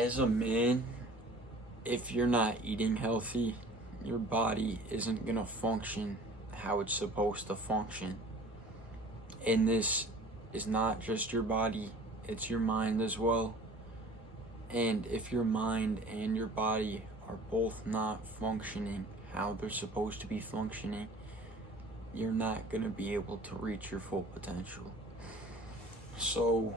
As a man, if you're not eating healthy, your body isn't gonna function how it's supposed to function. And this is not just your body, it's your mind as well. And if your mind and your body are both not functioning how they're supposed to be functioning, you're not gonna be able to reach your full potential. So,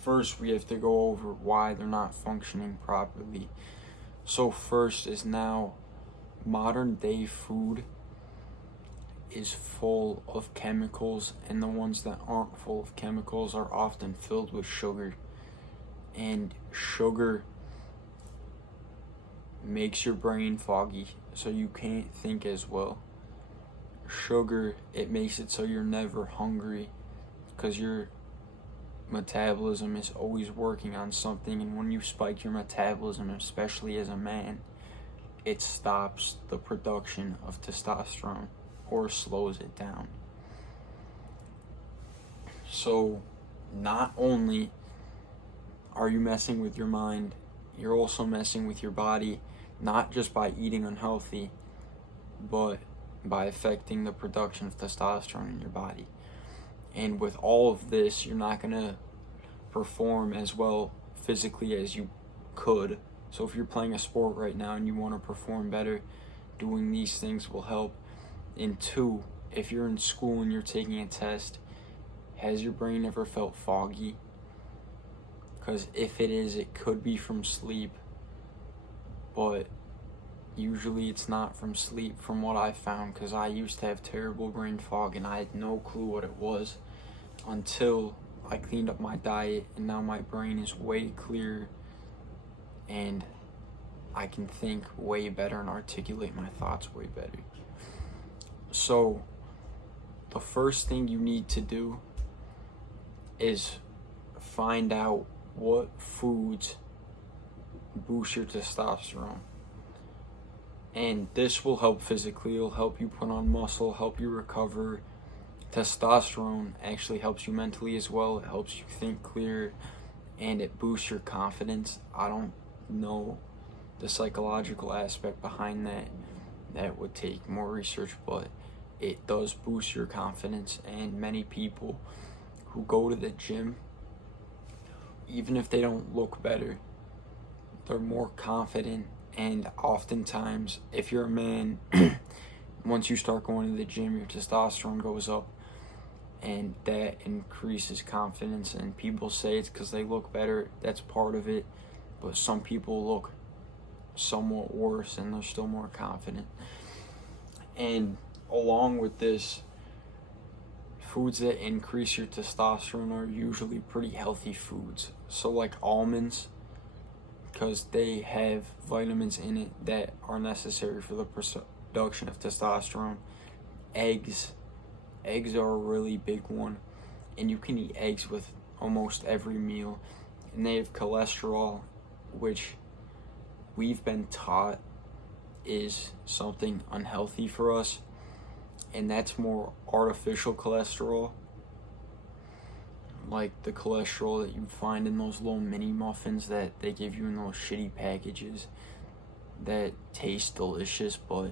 first we have to go over why they're not functioning properly. So first is now modern day food is full of chemicals, and the ones that aren't full of chemicals are often filled with sugar. And sugar makes your brain foggy, so you can't think as well. Sugar, it makes it so you're never hungry because your metabolism is always working on something, and when you spike your metabolism, especially as a man, it stops the production of testosterone or slows it down. So not only are you messing with your mind, you're also messing with your body, not just by eating unhealthy, but by affecting the production of testosterone in your body. And with all of this, you're not gonna perform as well physically as you could. So if you're playing a sport right now and you want to perform better, doing these things will help. And two, if you're in school and you're taking a test, has your brain ever felt foggy? Because if it is, it could be from sleep, but usually it's not from sleep, from what I found, because I used to have terrible brain fog and I had no clue what it was until I cleaned up my diet, and now my brain is way clearer and I can think way better and articulate my thoughts way better. So the first thing you need to do is find out what foods boost your testosterone. And this will help physically, it'll help you put on muscle, help you recover. Testosterone actually helps you mentally as well. It helps you think clearer and it boosts your confidence. I don't know the psychological aspect behind that. That would take more research, but it does boost your confidence. And many people who go to the gym, even if they don't look better, they're more confident. And oftentimes, if you're a man, once you start going to the gym, your testosterone goes up, and that increases confidence. And people say it's because they look better. That's part of it, but some people look somewhat worse and they're still more confident. And along with this, foods that increase your testosterone are usually pretty healthy foods. So like almonds, because they have vitamins in it that are necessary for the production of testosterone. Eggs are a really big one, and you can eat eggs with almost every meal. And they have cholesterol, which we've been taught is something unhealthy for us, and that's more artificial cholesterol, like the cholesterol that you find in those little mini muffins that they give you in those shitty packages that taste delicious, but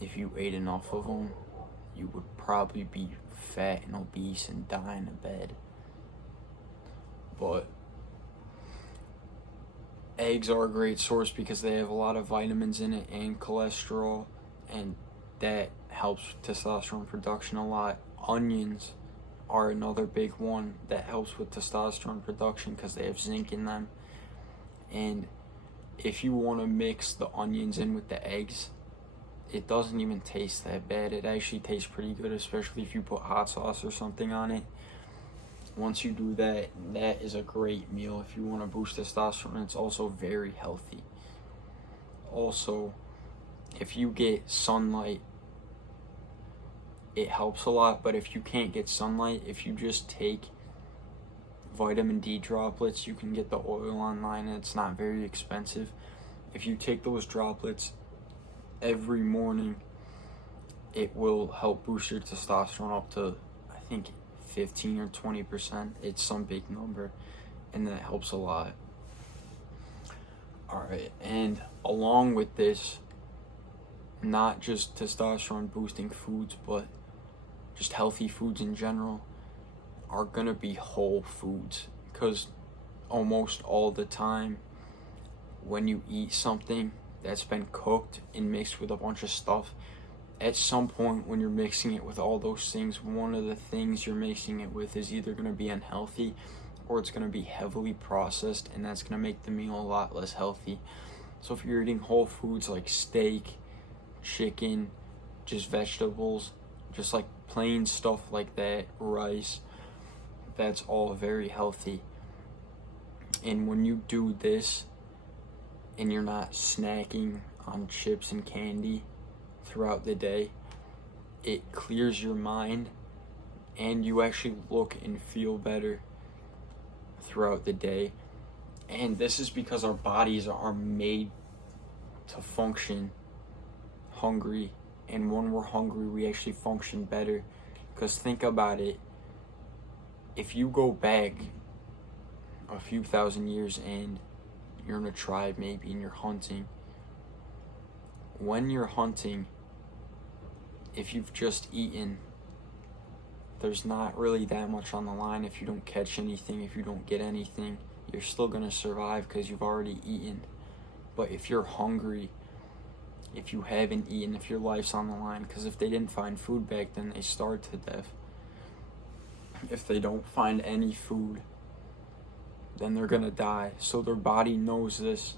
if you ate enough of them, you would probably be fat and obese and die in a bed. But eggs are a great source because they have a lot of vitamins in it and cholesterol, and that helps testosterone production a lot. Onions are another big one that helps with testosterone production because they have zinc in them. And if you want to mix the onions in with the eggs, it doesn't even taste that bad. It actually tastes pretty good, especially if you put hot sauce or something on it. Once you do that, that is a great meal if you want to boost testosterone. It's also very healthy. Also, if you get sunlight, it helps a lot. But if you can't get sunlight, if you just take vitamin D droplets, you can get the oil online and it's not very expensive. If you take those droplets every morning, it will help boost your testosterone up to, I think, 15 or 20%. It's some big number. and that helps a lot. All right, and along with this, not just testosterone boosting foods, but just healthy foods in general are gonna be whole foods, because almost all the time when you eat something that's been cooked and mixed with a bunch of stuff, at some point when you're mixing it with all those things, one of the things you're mixing it with is either going to be unhealthy or it's going to be heavily processed, and that's going to make the meal a lot less healthy. So if you're eating whole foods like steak, chicken, just vegetables, just like plain stuff like that, rice, that's all very healthy. And when you do this and you're not snacking on chips and candy throughout the day, it clears your mind and you actually look and feel better throughout the day. And this is because our bodies are made to function hungry, and when we're hungry we actually function better. Because think about it, if you go back a few thousand years and you're in a tribe maybe and you're hunting, when you're hunting, if you've just eaten, there's not really that much on the line. If you don't catch anything, if you don't get anything, you're still going to survive because you've already eaten. But if you're hungry, if you haven't eaten, if your life's on the line, because if they didn't find food back then, they starved to death. If they don't find any food, then they're going to die. So their body knows this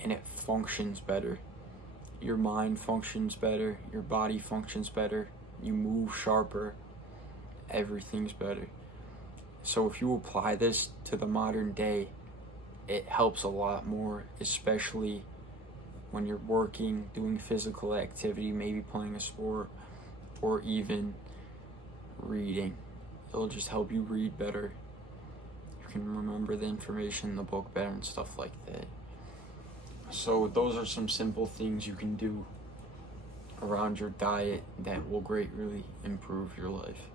and it functions better. Your mind functions better, your body functions better, you move sharper, everything's better. So if you apply this to the modern day, it helps a lot more, especially when you're working, doing physical activity, maybe playing a sport, or even reading. It'll just help you read better. You can remember the information in the book better and stuff like that. So those are some simple things you can do around your diet that will greatly improve your life.